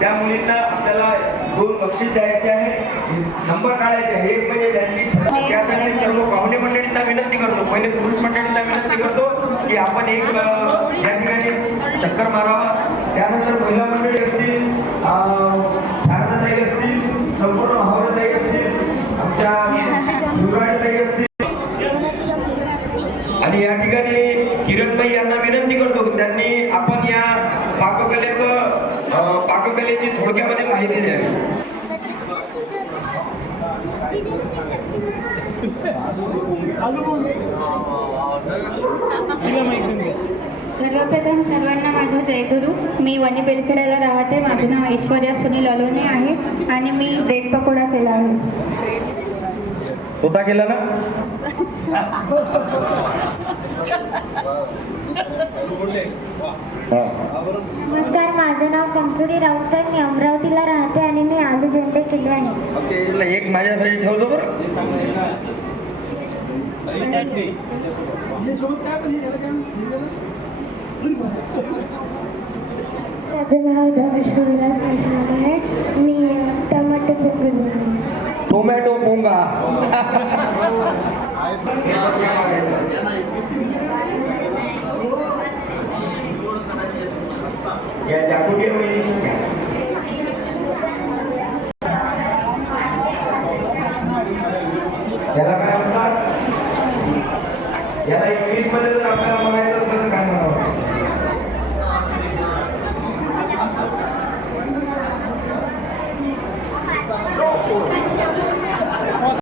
त्या मुलींना आपल्याला 2 बक्षीस द्यायचे आहे, नंबर काढायचे आहे. एक म्हणजे त्यासाठी सर्व पाहुणे मंडळींना विनंती करतो, पहिले पुरुष मंडळींना विनंती करतो की आपण एक या ठिकाणी चक्कर मारावा. त्यानंतर महिला मंडळी असतील, शारदाताई असतील, संपूर्ण भावनाताई असतील, आमच्या दुर्गाताई असतील, आणि या ठिकाणी किरणबाई यांना विनंती करतो की त्यांनी आपण या पाककलेची थोडक्यामध्ये माहिती द्यावी. सर्वप्रथम सर्वांना माझा जयगुरु. मी वनी बेलखेड्याला राहते. माझे नाव ऐश्वर्या सुनील अलोने आहे आणि मी ब्रेड पकोडा केला आहे. स्वतः केला ना? नमस्कार, माझं नाव कंपुडी राऊत आहे. मी अमरावतीला राहते आणि मी आलू भेंडे केले आहे. एक माझ्यासाठी ठेवतो बरं. माझं नाव धनुष विलास पाशाण आहे. मी टमाटे पोंगा. टोमॅटो पोंगा. या जागोटी होईल. याला काय म्हणतात? याला इंग्लिश मध्ये जर आपल्याला